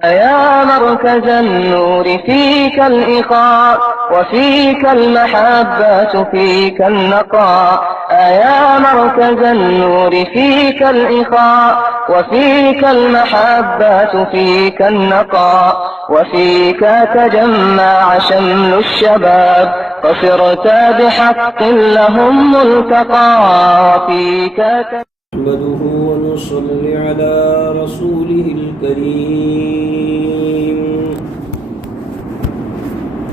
يا مركز النور فيك الإخاء وفيك المحبة فيك النقاء يا مركز النور فيك الإخاء وفيك المحبة فيك النقاء وفيك تجمع شمل الشباب فصرت بحق لهم ملتقى وفيك نحمده ونصلي على رسوله الكريم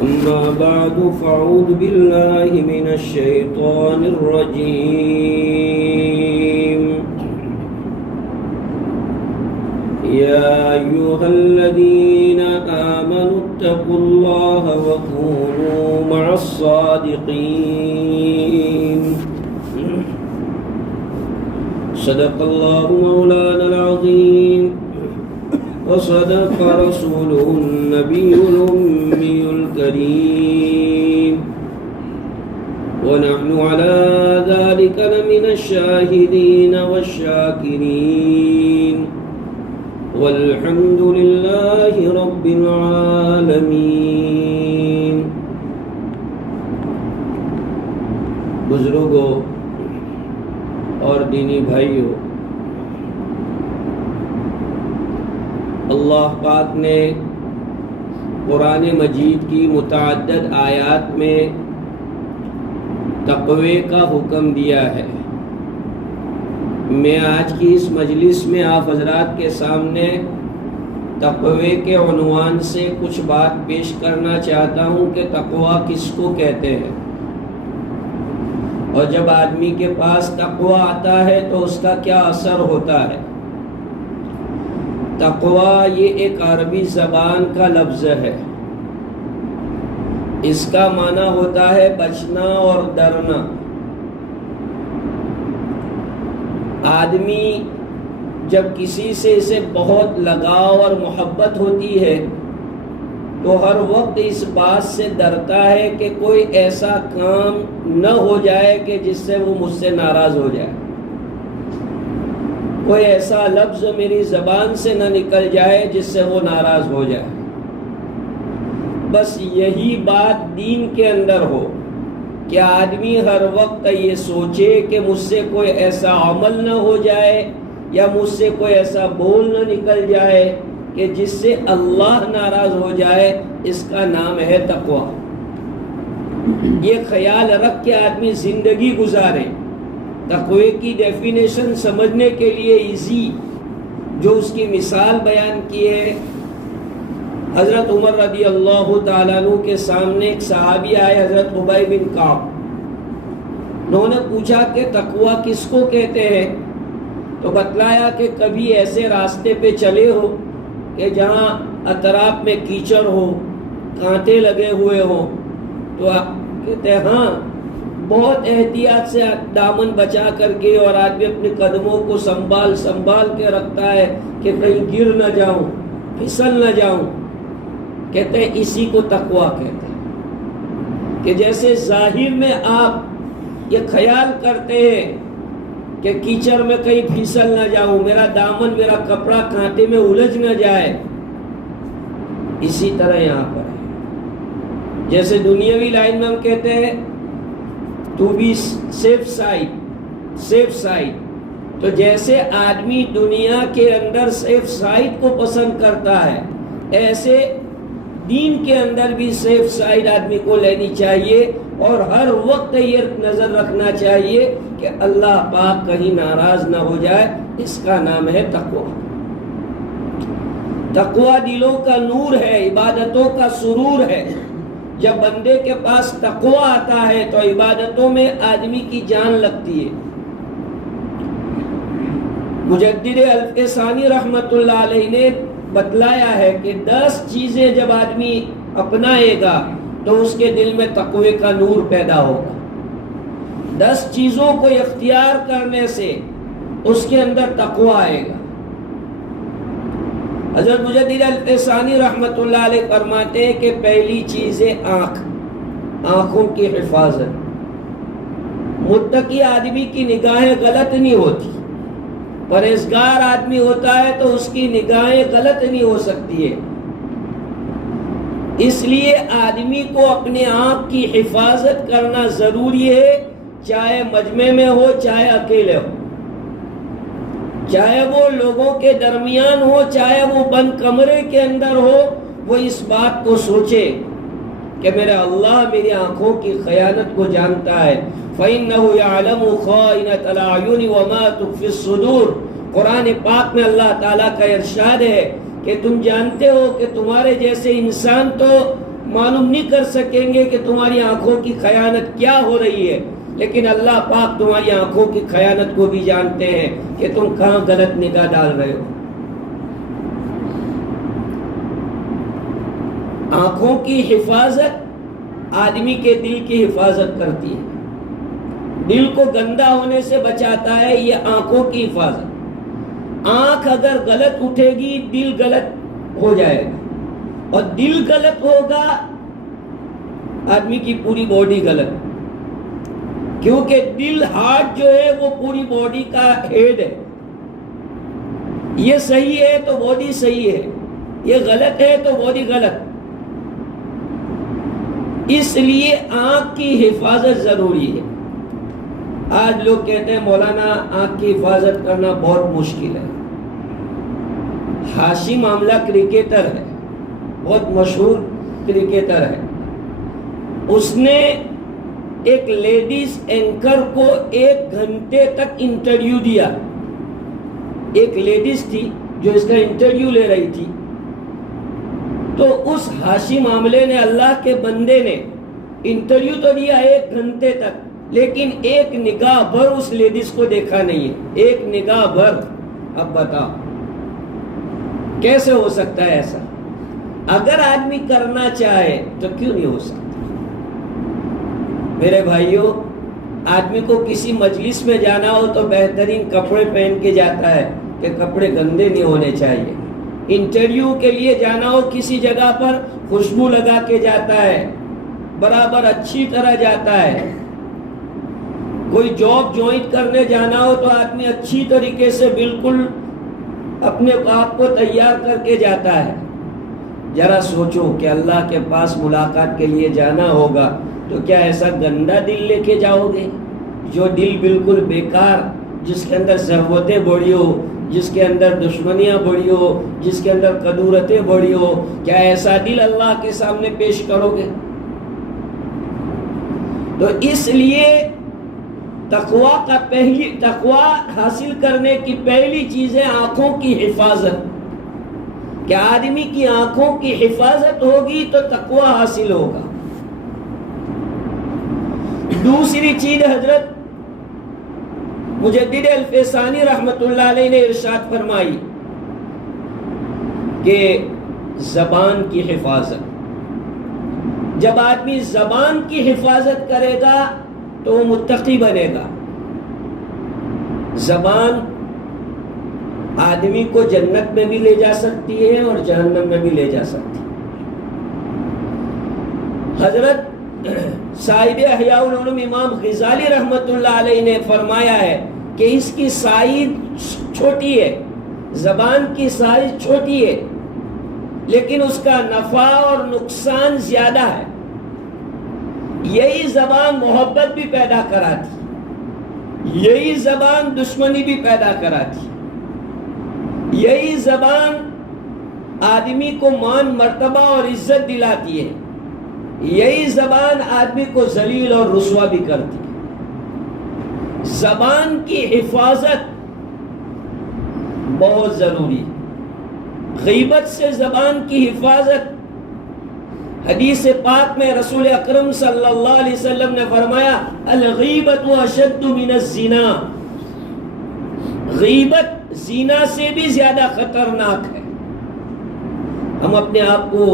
أما بعد فأعوذ بالله من الشيطان الرجيم يا أيها الذين آمنوا اتقوا الله وكونوا مع الصادقين صدق الله مولانا العظيم وصدق رسوله النبي الأمي الكريم ونحن على ذلك لمن الشاهدين والشاكرين والحمد لله رب العالمين. بزرگوں اور دینی بھائیوں، اللہ پاک نے قرآن مجید کی متعدد آیات میں تقوی کا حکم دیا ہے. میں آج کی اس مجلس میں آپ حضرات کے سامنے تقوی کے عنوان سے کچھ بات پیش کرنا چاہتا ہوں کہ تقوی کس کو کہتے ہیں، اور جب آدمی کے پاس تقوی آتا ہے تو اس کا کیا اثر ہوتا ہے. تقوی یہ ایک عربی زبان کا لفظ ہے. اس کا معنی ہوتا ہے بچنا اور ڈرنا. آدمی جب کسی سے اسے بہت لگاؤ اور محبت ہوتی ہے تو ہر وقت اس بات سے ڈرتا ہے کہ کوئی ایسا کام نہ ہو جائے کہ جس سے وہ مجھ سے ناراض ہو جائے، کوئی ایسا لفظ میری زبان سے نہ نکل جائے جس سے وہ ناراض ہو جائے. بس یہی بات دین کے اندر ہو کہ آدمی ہر وقت یہ سوچے کہ مجھ سے کوئی ایسا عمل نہ ہو جائے یا مجھ سے کوئی ایسا بول نہ نکل جائے کہ جس سے اللہ ناراض ہو جائے. اس کا نام ہے تقوی. یہ خیال رکھ کے آدمی زندگی گزارے. تقوی کی ڈیفینیشن سمجھنے کے لیے ایزی جو اس کی مثال بیان کی ہے، حضرت عمر رضی اللہ تعالیٰ عنہ کے سامنے ایک صحابی آئے، حضرت ابی بن کعب. انہوں نے پوچھا کہ تقوی کس کو کہتے ہیں؟ تو بتلایا کہ کبھی ایسے راستے پہ چلے ہو کہ جہاں اطراف میں کیچڑ ہو، کانٹے لگے ہوئے ہوں، تو کہتے ہیں ہاں، بہت احتیاط سے دامن بچا کر کے اور آدمی اپنے قدموں کو سنبھال کے رکھتا ہے کہ کہیں گر نہ جاؤں، پھسل نہ جاؤں. کہتے ہیں اسی کو تقوی کہتے ہیں کہ جیسے ظاہر میں آپ یہ خیال کرتے ہیں کہ کیچڑ میں کہیں پھسل نہ جاؤں، میرا دامن، میرا کپڑا کانٹے میں الجھ نہ جائے، اسی طرح یہاں پر ہے. جیسے دنیاوی لائن میں ہم کہتے ہیں ٹو بی سیف سائڈ، تو جیسے آدمی دنیا کے اندر سیف سائڈ کو پسند کرتا ہے، ایسے دین کے اندر بھی سیف سائڈ آدمی کو لینی چاہیے اور ہر وقت یہ نظر رکھنا چاہیے کہ اللہ پاک کہیں ناراض نہ ہو جائے. اس کا نام ہے تقوی. تقوی دلوں کا نور ہے، عبادتوں کا سرور ہے. جب بندے کے پاس تقوی آتا ہے تو عبادتوں میں آدمی کی جان لگتی ہے. مجدد الفسانی رحمت اللہ علیہ نے بتلایا ہے کہ 10 چیزیں جب آدمی اپنائے گا تو اس کے دل میں تقوی کا نور پیدا ہوگا. 10 چیزوں کو اختیار کرنے سے اس کے اندر تقوی آئے گا. حضرت مجدد الفسانی رحمت اللہ علیہ فرماتے ہیں کہ پہلی چیز ہے آنکھوں کی حفاظت. متقی آدمی کی نگاہیں غلط نہیں ہوتی. پرہیزگار آدمی ہوتا ہے تو اس کی نگاہیں غلط نہیں ہو سکتی ہے. اس لیے آدمی کو اپنے آنکھ کی حفاظت کرنا ضروری ہے، چاہے مجمع میں ہو چاہے اکیلے ہو، چاہے وہ لوگوں کے درمیان ہو چاہے وہ بند کمرے کے اندر ہو. وہ اس بات کو سوچے کہ میرا اللہ میری آنکھوں کی خیانت کو جانتا ہے. فَإِنَّهُ يَعْلَمُ خَائِنَةَ الْأَعْيُنِ وَمَا تُخْفِي الصُّدُورُ. قرآن پاک میں اللہ تعالیٰ کا ارشاد ہے کہ تم جانتے ہو کہ تمہارے جیسے انسان تو معلوم نہیں کر سکیں گے کہ تمہاری آنکھوں کی خیانت کیا ہو رہی ہے، لیکن اللہ پاک تمہاری آنکھوں کی خیانت کو بھی جانتے ہیں کہ تم کہاں غلط نگاہ ڈال رہے ہو. آنکھوں کی حفاظت آدمی کے دل کی حفاظت کرتی ہے، دل کو گندا ہونے سے بچاتا ہے. یہ آنکھوں کی حفاظت. آنکھ اگر غلط اٹھے گی دل غلط ہو جائے گا، اور دل غلط ہوگا آدمی کی پوری باڈی غلط، کیونکہ دل ہارٹ جو ہے وہ پوری باڈی کا ہیڈ ہے. یہ صحیح ہے تو باڈی صحیح ہے، یہ غلط ہے تو باڈی غلط. اس لیے آنکھ کی حفاظت ضروری ہے. آج لوگ کہتے ہیں مولانا آنکھ کی حفاظت کرنا بہت مشکل ہے. ہاشم آملہ کرکٹر ہے، بہت مشہور کرکٹر ہے. اس نے ایک لیڈیز اینکر کو 1 گھنٹے تک انٹرویو دیا. ایک لیڈیز تھی جو اس کا انٹرویو لے رہی تھی، تو اس ہاشم آملے نے، اللہ کے بندے نے انٹرویو تو دیا 1 گھنٹے تک، لیکن ایک نگاہ بھر اس لیڈیز کو دیکھا نہیں ہے. 1 نگاہ بھر. اب بتاؤ کیسے ہو سکتا ہے ایسا؟ اگر آدمی کرنا چاہے تو کیوں نہیں ہو سکتا؟ میرے بھائیوں، آدمی کو کسی مجلس میں جانا ہو تو بہترین کپڑے پہن کے جاتا ہے کہ کپڑے گندے نہیں ہونے چاہیے. انٹرویو کے لیے جانا ہو کسی جگہ پر خوشبو لگا کے جاتا ہے، برابر اچھی طرح جاتا ہے. کوئی جاب جوائن کرنے جانا ہو تو آدمی اچھی طریقے سے بالکل اپنے آپ کو تیار کر کے جاتا ہے. ذرا سوچو کہ اللہ کے پاس ملاقات کے لیے جانا ہوگا تو کیا ایسا گندا دل لے کے جاؤ گے جو دل بالکل بیکار، جس کے اندر شہوتیں بڑی ہو، جس کے اندر دشمنیاں بڑی ہو، جس کے اندر کدورتیں بڑی ہو؟ کیا ایسا دل اللہ کے سامنے پیش کرو گے؟ تو اس لیے تقوی حاصل کرنے کی پہلی چیز ہے آنکھوں کی حفاظت. کہ آدمی کی آنکھوں کی حفاظت ہوگی تو تقوی حاصل ہوگا. دوسری چیز حضرت مجدد الفسانی رحمت اللہ علیہ نے ارشاد فرمائی کہ زبان کی حفاظت. جب آدمی زبان کی حفاظت کرے گا تو وہ متقی بنے گا. زبان آدمی کو جنت میں بھی لے جا سکتی ہے اور جہنم میں بھی لے جا سکتی ہے. حضرت صاحب احیاء العلوم امام غزالی رحمت اللہ علیہ نے فرمایا ہے کہ اس کی سائز چھوٹی ہے، زبان کی سائز چھوٹی ہے، لیکن اس کا نفع اور نقصان زیادہ ہے. یہی زبان محبت بھی پیدا کراتی، یہی زبان دشمنی بھی پیدا کراتی. یہی زبان آدمی کو مان مرتبہ اور عزت دلاتی ہے، یہی زبان آدمی کو ذلیل اور رسوا بھی کرتی ہے. زبان کی حفاظت بہت ضروری ہے. غیبت سے زبان کی حفاظت. حدیث پاک میں رسول اکرم صلی اللہ علیہ وسلم نے فرمایا الغیبت اشد من الزنا. غیبت زنا سے بھی زیادہ خطرناک ہے. ہم اپنے آپ کو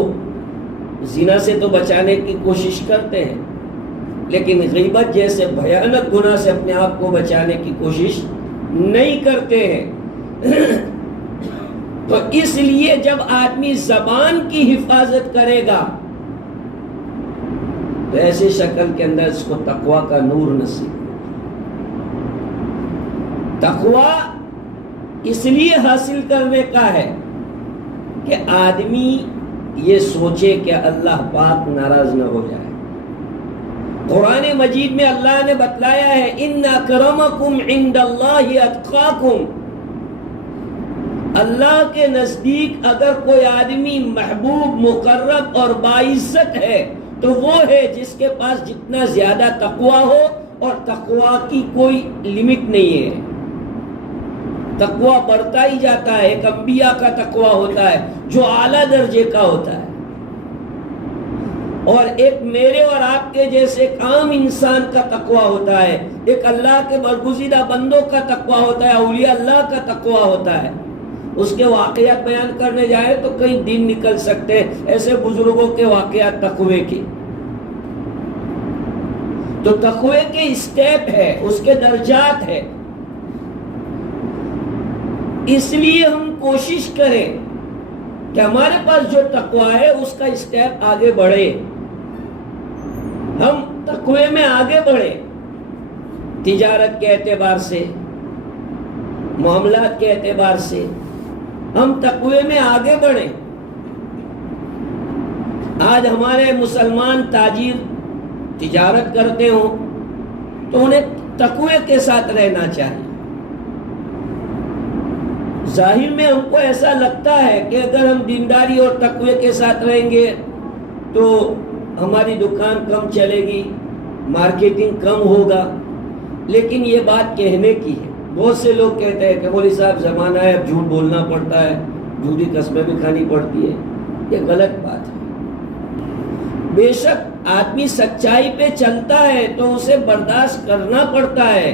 زنا سے تو بچانے کی کوشش کرتے ہیں، لیکن غیبت جیسے بھیانک گناہ سے اپنے آپ کو بچانے کی کوشش نہیں کرتے ہیں. تو اس لیے جب آدمی زبان کی حفاظت کرے گا تو ایسی شکل کے اندر اس کو تقوی کا نور نصیب. تقوی اس لیے حاصل کرنے کا ہے کہ آدمی یہ سوچے کہ اللہ پاک ناراض نہ ہو جائے۔ قرآن مجید میں اللہ نے بتلایا ہے ان اکرمکم عند اللہ اتقاکم، اللہ کے نزدیک اگر کوئی آدمی محبوب، مقرب اور باعزت ہے تو وہ ہے جس کے پاس جتنا زیادہ تقویٰ ہو، اور تقویٰ کی کوئی لمٹ نہیں ہے، تقویٰ بڑھتا ہی جاتا ہے۔ ایک انبیاء کا تقویٰ ہوتا ہے جو اعلیٰ درجے کا ہوتا ہے، اور ایک میرے اور آپ کے جیسے ایک عام انسان کا تقویٰ ہوتا ہے، ایک اللہ کے برگزیدہ بندوں کا تقویٰ ہوتا ہے، اولیاء اللہ کا تقویٰ ہوتا ہے۔ اس کے واقعات بیان کرنے جائے تو کئی دن نکل سکتے ہیں، ایسے بزرگوں کے واقعات تقوی کے۔ تو تقوی کے اسٹیپ ہے، اس کے درجات ہے، اس لیے ہم کوشش کریں کہ ہمارے پاس جو تقوی ہے اس کا اسٹیپ آگے بڑھے، ہم تقوی میں آگے بڑھے، تجارت کے اعتبار سے، معاملات کے اعتبار سے ہم تقوی میں آگے بڑھیں۔ آج ہمارے مسلمان تاجر تجارت کرتے ہوں تو انہیں تقوی کے ساتھ رہنا چاہیے۔ ظاہر میں ہم کو ایسا لگتا ہے کہ اگر ہم دینداری اور تقوی کے ساتھ رہیں گے تو ہماری دکان کم چلے گی، مارکیٹنگ کم ہوگا، لیکن یہ بات کہنے کی ہے۔ بہت سے لوگ کہتے ہیں کہ مولوی صاحب زمانہ ہے، اب جھوٹ بولنا پڑتا ہے، جھوٹی قسمیں بھی کھانی پڑتی ہے۔ یہ غلط بات ہے۔ بے شک آدمی سچائی پہ چلتا ہے تو اسے برداشت کرنا پڑتا ہے،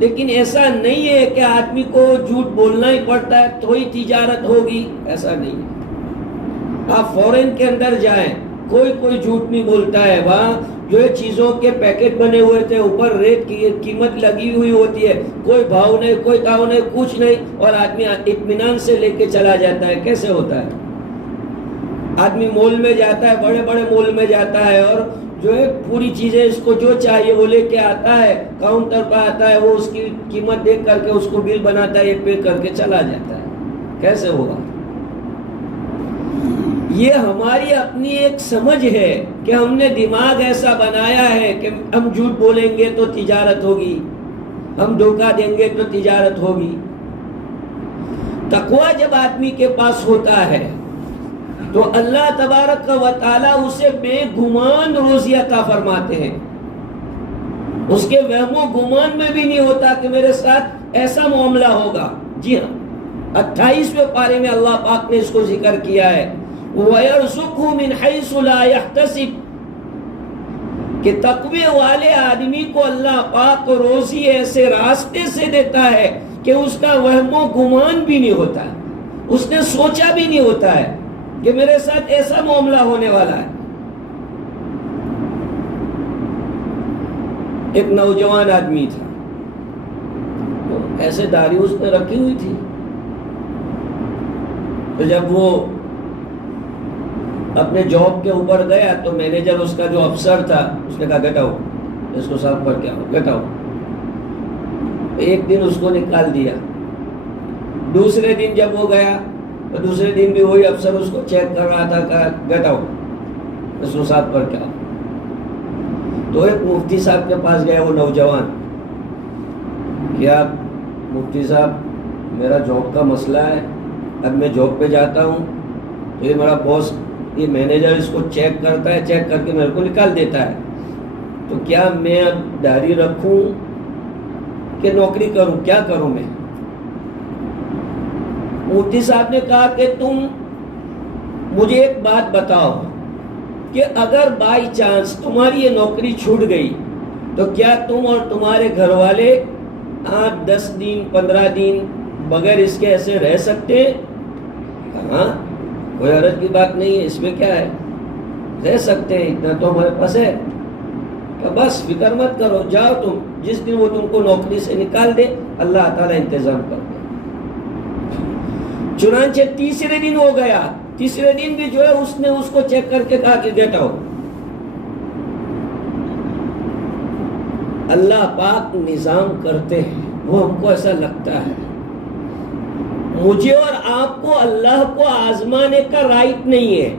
لیکن ایسا نہیں ہے کہ آدمی کو جھوٹ بولنا ہی پڑتا ہے تو ہی تجارت ہوگی، ایسا نہیں ہے۔ آپ فورن کے اندر جائیں، کوئی جھوٹ نہیں بولتا ہے، وہاں جو چیزوں کے پیکٹ بنے ہوئے تھے اوپر ریٹ کی قیمت لگی ہوئی ہوتی ہے، کوئی بھاؤ نہیں، کوئی تاؤ نہیں، کچھ نہیں، اور آدمی اطمینان سے لے کے چلا جاتا ہے۔ کیسے ہوتا ہے؟ آدمی مول میں جاتا ہے، بڑے بڑے مول میں جاتا ہے، اور جو ہے پوری چیزیں اس کو جو چاہیے وہ لے کے آتا ہے، کاؤنٹر پہ آتا ہے، وہ اس کی قیمت دیکھ کر کے اس کو بل بناتا ہے، یہ پے کر کے چلا جاتا ہے۔ کیسے ہوگا؟ یہ ہماری اپنی ایک سمجھ ہے کہ ہم نے دماغ ایسا بنایا ہے کہ ہم جھوٹ بولیں گے تو تجارت ہوگی، ہم دھوکہ دیں گے تو تجارت ہوگی۔ تقویٰ جب آدمی کے پاس ہوتا ہے تو اللہ تبارک و تعالیٰ اسے بے گمان روزی عطا فرماتے ہیں۔ اس کے وہم و گمان میں بھی نہیں ہوتا کہ میرے ساتھ ایسا معاملہ ہوگا۔ جی ہاں، 28ویں پارے میں اللہ پاک نے اس کو ذکر کیا ہے، وَيَرْزُقْهُ مِنْ حَيْثُ لَا يَحْتَسِبُ، کہ تقوی والے آدمی کو اللہ پاک روزی ایسے راستے سے دیتا ہے کہ اس کا وہم و گمان بھی نہیں ہوتا ہے، اس نے سوچا بھی نہیں ہوتا ہے کہ میرے ساتھ ایسا معاملہ ہونے والا ہے۔ ایک نوجوان آدمی تھا، تو ایسے داڑھی اس نے رکھی ہوئی تھی، تو جب وہ اپنے جاب کے اوپر گیا تو مینیجر اس کا جو افسر تھا اس نے کہا گیٹ آؤٹ، اس کو صاف کر کے آؤ، گیٹ آؤٹ۔ ایک دن اس کو نکال دیا، دوسرے دن جب وہ گیا تو دوسرے دن بھی وہی افسر اس کو چیک کر رہا تھا، کہا گیٹ آؤٹ، اس کو صاف کر کے آؤ۔ تو ایک مفتی صاحب کے پاس گیا وہ نوجوان، کیا مفتی صاحب میرا جاب کا مسئلہ ہے، اب میں جاب پہ جاتا ہوں تو یہ میرا باس، یہ مینیجر اس کو چیک کرتا ہے، چیک کر کے میرے کو نکال دیتا ہے، تو کیا میں اب داڑھی رکھوں کہ نوکری کروں، کیا کروں میں؟ مفتی صاحب نے کہا کہ تم مجھے ایک بات بتاؤ کہ اگر بائی چانس تمہاری یہ نوکری چھوٹ گئی تو کیا تم اور تمہارے گھر والے 8 10 دن 15 دن بغیر اس کے ایسے رہ سکتے ہیں؟ ہاں، کوئی حرج کی بات نہیں ہے، اس میں کیا ہے، رہ سکتے ہیں، اتنا تو ہمارے پاس ہے۔ کہ بس فکر مت کرو، جاؤ تم، جس دن وہ تم کو نوکری سے نکال دے اللہ تعالیٰ انتظام کر دے۔ چنانچہ تیسرے دن ہو گیا، تیسرے دن بھی جو ہے اس نے اس کو چیک کر کے کہا کہ گیٹ آؤ۔ اللہ پاک نظام کرتے ہیں، وہ ہم کو ایسا لگتا ہے، مجھے اور آپ کو اللہ کو آزمانے کا رائٹ نہیں ہے.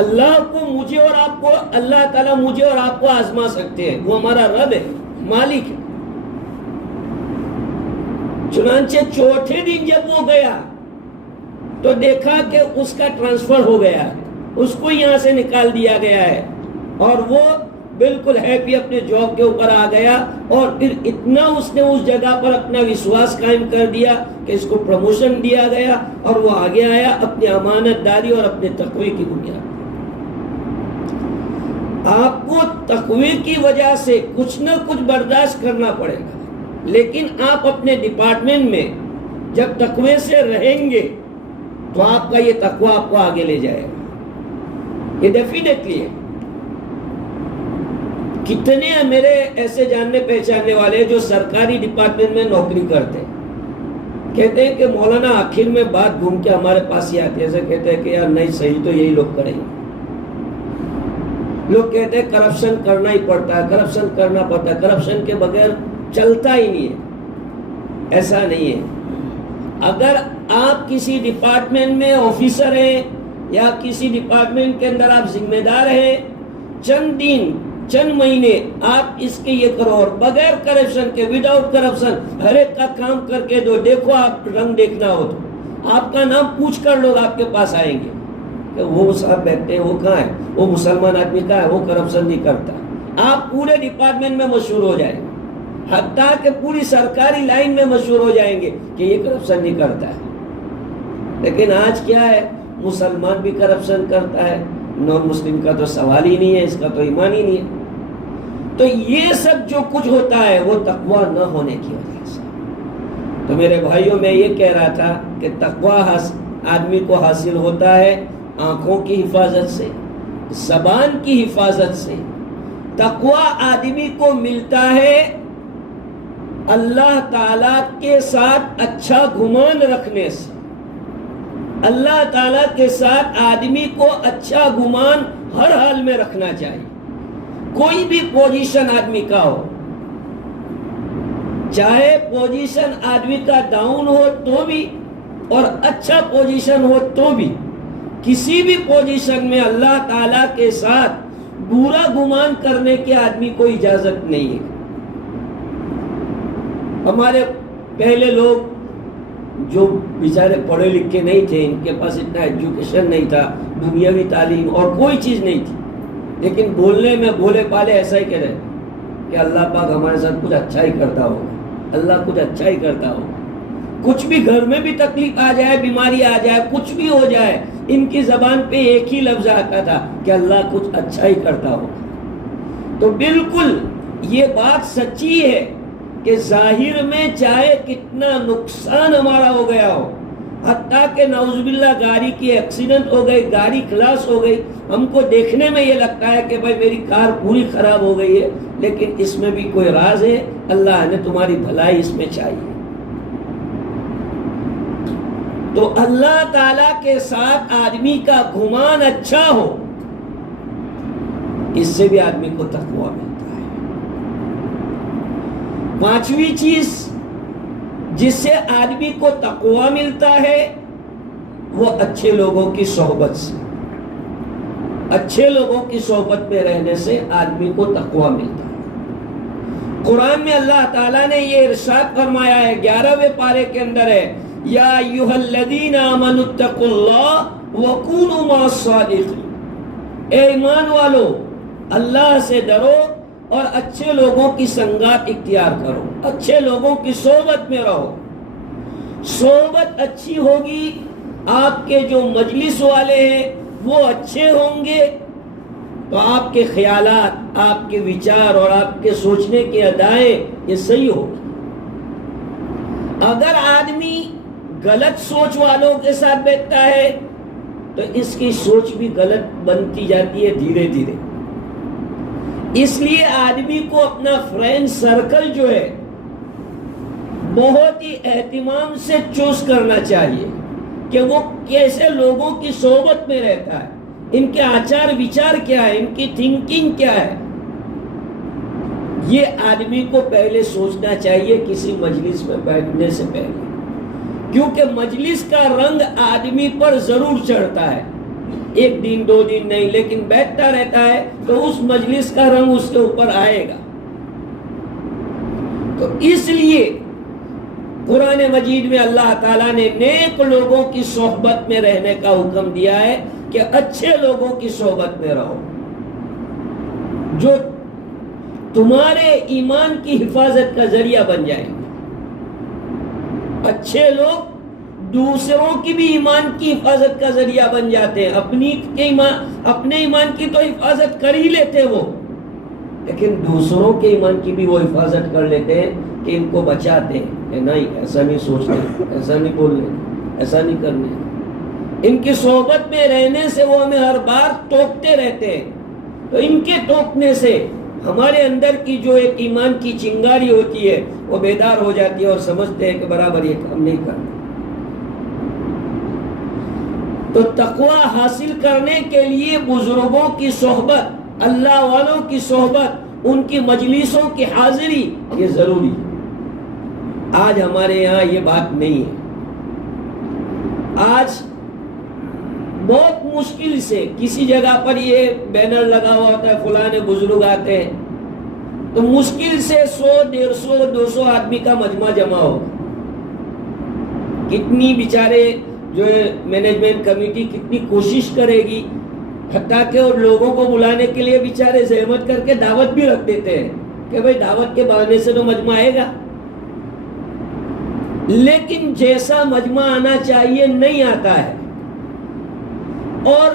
اللہ کو مجھے اور آپ کو اللہ تعالیٰ مجھے اور آپ کو آزما سکتے ہیں. وہ ہمارا رب ہے, مالک ہے. چنانچہ چوتھے دن جب وہ گیا تو دیکھا کہ اس کا ٹرانسفر ہو گیا ہے, اس کو یہاں سے نکال دیا گیا ہے, اور وہ بالکل ہیپی اپنے جاب کے اوپر آ گیا. اور پھر اتنا اس نے اس جگہ پر اپنا وشواس قائم کر دیا کہ اس کو پروموشن دیا گیا, اور وہ آگے آیا اپنی امانت داری اور اپنے تقوی کی بنیاد. آپ کو تقوی کی وجہ سے کچھ نہ کچھ برداشت کرنا پڑے گا, لیکن آپ اپنے ڈپارٹمنٹ میں جب تقوی سے رہیں گے تو آپ کا یہ تقوی آپ کو آگے لے جائے گا. یہ ڈیفینیٹلی ہے. کتنے میرے ایسے جاننے پہچاننے والے جو سرکاری ڈپارٹمنٹ میں نوکری کرتے ہیں, کہتے ہیں کہ مولانا آخر میں بات گھوم کے ہمارے پاس ہی آتی ہے. ایسے کہتے ہیں کہ یار نہیں, صحیح تو یہی لوگ کریں گے. لوگ کہتے ہیں کرپشن کرنا ہی پڑتا ہے, کرپشن کرنا پڑتا ہے, کرپشن کے بغیر چلتا ہی نہیں ہے. ایسا نہیں ہے. اگر آپ کسی ڈپارٹمنٹ میں آفیسر ہیں یا کسی ڈپارٹمنٹ کے اندر آپ ذمہ دار ہیں, چند دن چند مہینے آپ اس کے یہ کرو, اور بغیر کرپشن کے, وداؤٹ کرپشن ہر ایک کا کام کر کے دو. دیکھو آپ رنگ دیکھنا ہو تو آپ کا نام پوچھ کر لوگ آپ کے پاس آئیں گے کہ وہ صاحب بیٹھتے ہیں, وہ کہاں ہے, وہ مسلمان آدمی کہاں ہے, وہ کرپشن نہیں کرتا. آپ پورے ڈپارٹمنٹ میں مشہور ہو جائیں گے, حتیٰ کہ پوری سرکاری لائن میں مشہور ہو جائیں گے کہ یہ کرپشن نہیں کرتا ہے. لیکن آج کیا ہے, مسلمان بھی کرپشن کرتا ہے, نان مسلم کا تو سوال ہی نہیں ہے, اس کا تو ایمان ہی نہیں ہے. تو یہ سب جو کچھ ہوتا ہے وہ تقوی نہ ہونے کی وجہ سے. تو میرے بھائیوں, میں یہ کہہ رہا تھا کہ تقوی آدمی کو حاصل ہوتا ہے آنکھوں کی حفاظت سے, زبان کی حفاظت سے. تقوی آدمی کو ملتا ہے اللہ تعالیٰ کے ساتھ اچھا گمان رکھنے سے. اللہ تعالیٰ کے ساتھ آدمی کو اچھا گمان ہر حال میں رکھنا چاہیے. کوئی بھی پوزیشن آدمی کا ہو, چاہے پوزیشن آدمی کا ڈاؤن ہو تو بھی اور اچھا پوزیشن ہو تو بھی, کسی بھی پوزیشن میں اللہ تعالیٰ کے ساتھ برا گمان کرنے کے آدمی کو اجازت نہیں ہے. ہمارے پہلے لوگ جو بیچارے پڑھے لکھے نہیں تھے, ان کے پاس اتنا ایجوکیشن نہیں تھا, دنیاوی تعلیم اور کوئی چیز نہیں تھی, لیکن بولنے میں بھولے پالے ایسا ہی کہہ رہے کہ اللہ پاک ہمارے ساتھ کچھ اچھا ہی کرتا ہوگا, اللہ کچھ اچھا ہی کرتا ہوگا. کچھ بھی گھر میں بھی تکلیف آ جائے, بیماری آ جائے, کچھ بھی ہو جائے, ان کی زبان پہ ایک ہی لفظ آتا تھا کہ اللہ کچھ اچھا ہی کرتا ہوگا. تو بالکل یہ بات سچی ہے کہ ظاہر میں چاہے کتنا نقصان ہمارا ہو گیا ہو, حتیٰ کہ نعوذ باللہ گاڑی کی ایکسیڈنٹ ہو گئی, گاڑی خلاص ہو گئی, ہم کو دیکھنے میں یہ لگتا ہے کہ بھائی میری کار پوری خراب ہو گئی ہے, لیکن اس میں بھی کوئی راز ہے, اللہ نے تمہاری بھلائی اس میں چاہیے. تو اللہ تعالیٰ کے ساتھ آدمی کا گمان اچھا ہو, اس سے بھی آدمی کو تقویٰ ملتا ہے. پانچویں چیز جس سے آدمی کو تقویٰ ملتا ہے وہ اچھے لوگوں کی صحبت سے. اچھے لوگوں کی صحبت میں رہنے سے آدمی کو تقویٰ ملتا ہے. قرآن میں اللہ تعالیٰ نے یہ ارشاد فرمایا ہے, 11ویں پارے کے اندر ہے, یا ایھا الذین آمنوا اتقوا اللہ وکونوا مع الصادقین. اے ایمان والو, اللہ سے ڈرو اور اچھے لوگوں کی سنگات اختیار کرو, اچھے لوگوں کی صحبت میں رہو. صحبت اچھی ہوگی, آپ کے جو مجلس والے ہیں وہ اچھے ہوں گے, تو آپ کے خیالات, آپ کے وچار اور آپ کے سوچنے کے ادائیں یہ صحیح ہوگی. اگر آدمی غلط سوچ والوں کے ساتھ بیٹھتا ہے تو اس کی سوچ بھی غلط بنتی جاتی ہے دھیرے دھیرے. اس لیے آدمی کو اپنا فرینڈ سرکل جو ہے بہت ہی اہتمام سے چوز کرنا چاہیے کہ وہ کیسے لوگوں کی صحبت میں رہتا ہے, ان کے آچار وچار کیا ہے, ان کی تھنکنگ کیا ہے. یہ آدمی کو پہلے سوچنا چاہیے کسی مجلس میں بیٹھنے سے پہلے کیونکہ مجلس کا رنگ آدمی پر ضرور چڑھتا ہے، ایک دن دو دن نہیں، لیکن بیٹھتا رہتا ہے تو اس مجلس کا رنگ اس کے اوپر آئے گا۔ تو اس لیے قرآن مجید میں اللہ تعالیٰ نے نیک لوگوں کی صحبت میں رہنے کا حکم دیا ہے کہ اچھے لوگوں کی صحبت میں رہو، جو تمہارے ایمان کی حفاظت کا ذریعہ بن جائیں گے۔ اچھے لوگ دوسروں کی بھی ایمان کی حفاظت کا ذریعہ بن جاتے ہیں، اپنے ایمان کی تو حفاظت کر ہی لیتے وہ، لیکن دوسروں کے ایمان کی بھی وہ حفاظت کر لیتے ہیں کہ ان کو بچاتے ہیں کہ نہیں ایسا نہیں سوچتے، ایسا نہیں بولنے، ایسا نہیں کرنے۔ ان کی صحبت میں رہنے سے وہ ہمیں ہر بار ٹوکتے رہتے ہیں، تو ان کے ٹوکنے سے ہمارے اندر کی جو ایک ایمان کی چنگاری ہوتی ہے وہ بیدار ہو جاتی ہے اور سمجھتے ہیں کہ برابر یہ کام نہیں کرنا۔ تو تقوی حاصل کرنے کے لیے بزرگوں کی صحبت، اللہ والوں کی صحبت، ان کی مجلسوں کی حاضری یہ ضروری ہے۔ آج ہمارے یہاں یہ بات نہیں ہے۔ آج بہت مشکل سے کسی جگہ پر یہ بینر لگا ہوا ہوتا ہے فلاں بزرگ آتے ہیں، تو مشکل سے 100 150 200 آدمی کا مجمع جمع ہوگا۔ کتنی بیچارے جو ہے مینجمنٹ کمیٹی کتنی کوشش کرے گی، حتیٰ کہ اور لوگوں کو بلانے کے لیے بیچارے زحمت کر کے دعوت بھی رکھ دیتے ہیں کہ بھئی دعوت کے بہانے سے تو مجمع آئے گا، لیکن جیسا مجمع آنا چاہیے نہیں آتا ہے۔ اور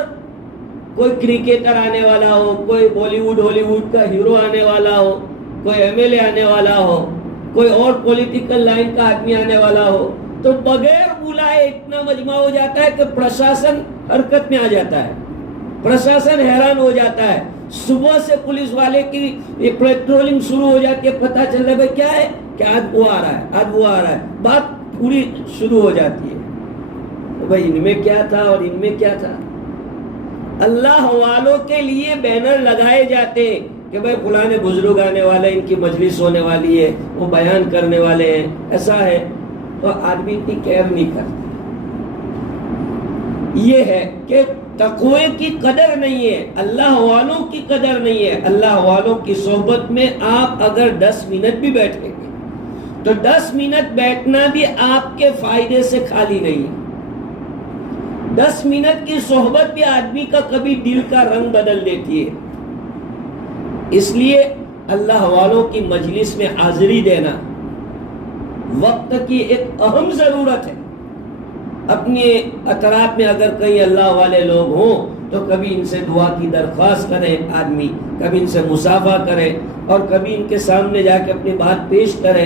کوئی کرکٹر آنے والا ہو، کوئی بالی ووڈ ہالی ووڈ کا ہیرو آنے والا ہو، کوئی ایم ایل اے آنے والا ہو، کوئی اور پولیٹیکل لائن کا آدمی آنے والا ہو، تو بغیر بلائے اتنا مجمع ہو جاتا ہے کہ پرشاسن حرکت میں آ جاتا ہے، پرشاسن حیران ہو جاتا ہے۔ صبح سے پولیس والے کی پیٹرولنگ شروع ہو جاتی ہے، پتہ چل رہا ہے بھائی کیا ہے کہ آج وہ آ رہا ہے، آج وہ آ رہا ہے، بات پوری شروع ہو جاتی ہے۔ بھائی ان میں کیا تھا اور ان میں کیا تھا؟ اللہ والوں کے لیے بینر لگائے جاتے ہیں کہ بھائی فلاں بزرگ آنے والے، ان کی مجلس ہونے والی ہے، وہ بیان کرنے والے ہیں، ایسا ہے، تو آدمی اتنی کیئر نہیں کرتا۔ یہ ہے کہ تقوی کی قدر نہیں ہے، اللہ والوں کی قدر نہیں ہے۔ اللہ والوں کی صحبت میں آپ اگر 10 منٹ بھی بیٹھیں گے تو 10 منٹ بیٹھنا بھی آپ کے فائدے سے خالی نہیں ہے۔ 10 منٹ کی صحبت بھی آدمی کا کبھی دل کا رنگ بدل دیتی ہے۔ اس لیے اللہ والوں کی مجلس میں حاضری دینا وقت کی ایک اہم ضرورت ہے۔ اپنے اطراف میں اگر کئی اللہ والے لوگ ہوں تو کبھی ان سے دعا کی درخواست کرے آدمی، کبھی ان سے مصافحہ کرے، اور کبھی ان کے سامنے جا کے اپنی بات پیش کرے،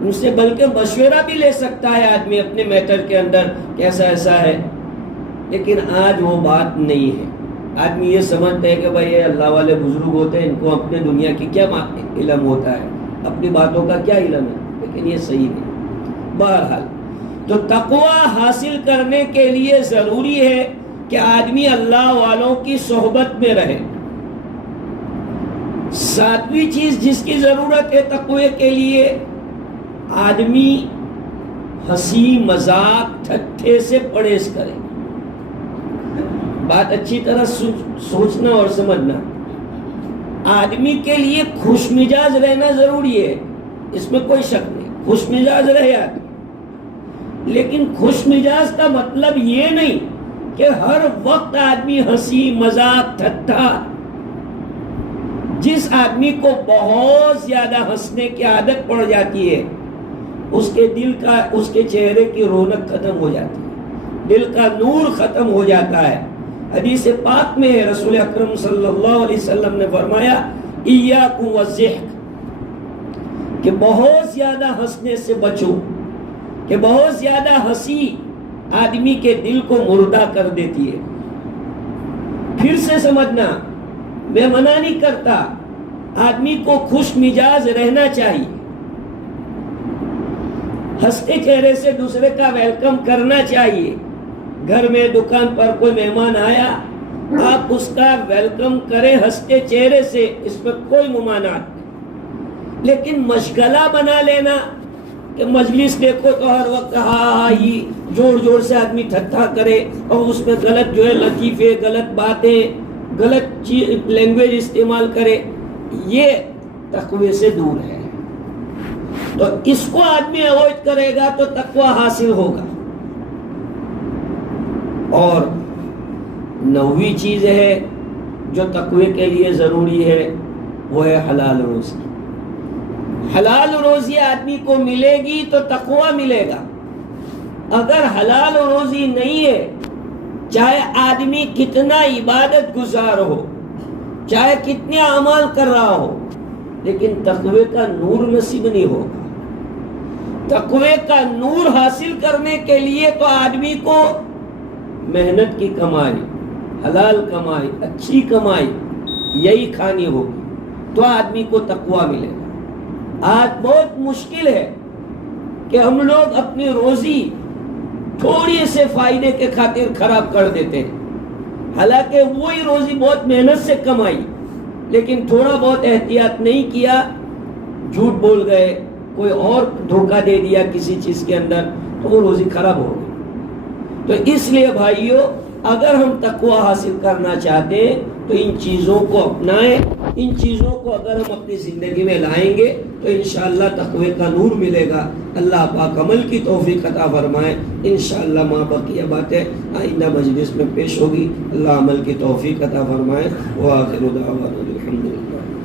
ان سے بلکہ مشورہ بھی لے سکتا ہے آدمی اپنے میٹر کے اندر کیسا ایسا ہے۔ لیکن آج وہ بات نہیں ہے۔ آدمی یہ سمجھتے ہیں کہ بھائی یہ اللہ والے بزرگ ہوتے ہیں، ان کو اپنے دنیا کی کیا علم ہوتا ہے، اپنی باتوں کا کیا علم ہے، لیکن یہ صحیح نہیں۔ بہرحال تو تقوی حاصل کرنے کے لیے ضروری ہے کہ آدمی اللہ والوں کی صحبت میں رہے۔ 7ویں چیز جس کی ضرورت ہے تقوی کے لیے، آدمی ہنسی مذاق ٹھٹھے سے پرہیز کرے۔ بات اچھی طرح سوچنا اور سمجھنا۔ آدمی کے لیے خوش مزاج رہنا ضروری ہے، اس میں کوئی شک نہیں، خوش مزاج رہے آدمی، لیکن خوش مزاج کا مطلب یہ نہیں کہ ہر وقت آدمی ہنسی مذاق ٹھٹھا۔ جس آدمی کو بہت زیادہ ہنسنے کی عادت پڑ جاتی ہے، اس کے دل کا، اس کے چہرے کی رونق ختم ہو جاتی ہے، دل کا نور ختم ہو جاتا ہے۔ حدیث پاک میں ہے، رسول اکرم صلی اللہ علیہ وسلم نے فرمایا ایاکم والضحک، کہ بہت زیادہ ہنسنے سے بچو، کہ بہت زیادہ ہنسی آدمی کے دل کو مردہ کر دیتی ہے۔ پھر سے سمجھنا، میں منع نہیں کرتا، آدمی کو خوش مزاج رہنا چاہیے، ہنستے چہرے سے دوسرے کا ویلکم کرنا چاہیے۔ گھر میں دکان پر کوئی مہمان آیا، آپ اس کا ویلکم کریں ہنستے چہرے سے، اس میں کوئی ممانعت نہیں، لیکن مشغلہ بنا لینا، کہ مجلس دیکھو تو ہر وقت ہاں ہی جوڑ جوڑ سے آدمی ٹھٹھا کرے اور اس میں غلط جو ہے لطیفے، غلط باتیں، غلط لینگویج استعمال کرے، یہ تقوی سے دور ہے. تو اس کو آدمی اوائڈ کرے گا تو تقوی حاصل ہوگا. اور 9ویں چیز ہے جو تقوی کے لیے ضروری ہے، وہ ہے حلال روزی. حلال روزی آدمی کو ملے گی تو تقوی ملے گا. اگر حلال روزی نہیں ہے، چاہے آدمی کتنا عبادت گزار ہو، چاہے کتنے اعمال کر رہا ہو، لیکن تقوی کا نور نصیب نہیں ہوگا. تقوی کا نور حاصل کرنے کے لیے تو آدمی کو محنت کی کمائی، حلال کمائی، اچھی کمائی یہی کھانی ہوگی تو آدمی کو تقوی ملے گا. آج بہت مشکل ہے کہ ہم لوگ اپنی روزی تھوڑی سے فائدے کے خاطر خراب کر دیتے ہیں. حالانکہ وہی روزی بہت محنت سے کمائی، لیکن تھوڑا بہت احتیاط نہیں کیا، جھوٹ بول گئے، کوئی اور دھوکہ دے دیا کسی چیز کے اندر، تو وہ روزی خراب ہو گئی. تو اس لیے بھائیو، اگر ہم تقوی حاصل کرنا چاہتے ہیں تو ان چیزوں کو اپنائیں. ان چیزوں کو اگر ہم اپنی زندگی میں لائیں گے تو انشاءاللہ تقوی کا نور ملے گا. اللہ پاک عمل کی توفیق عطا فرمائے. انشاءاللہ ماں بقیہ باتیں آئندہ مجلس میں پیش ہوگی. اللہ عمل کی توفیق عطا فرمائے. وآخر دعوانا الحمدللہ.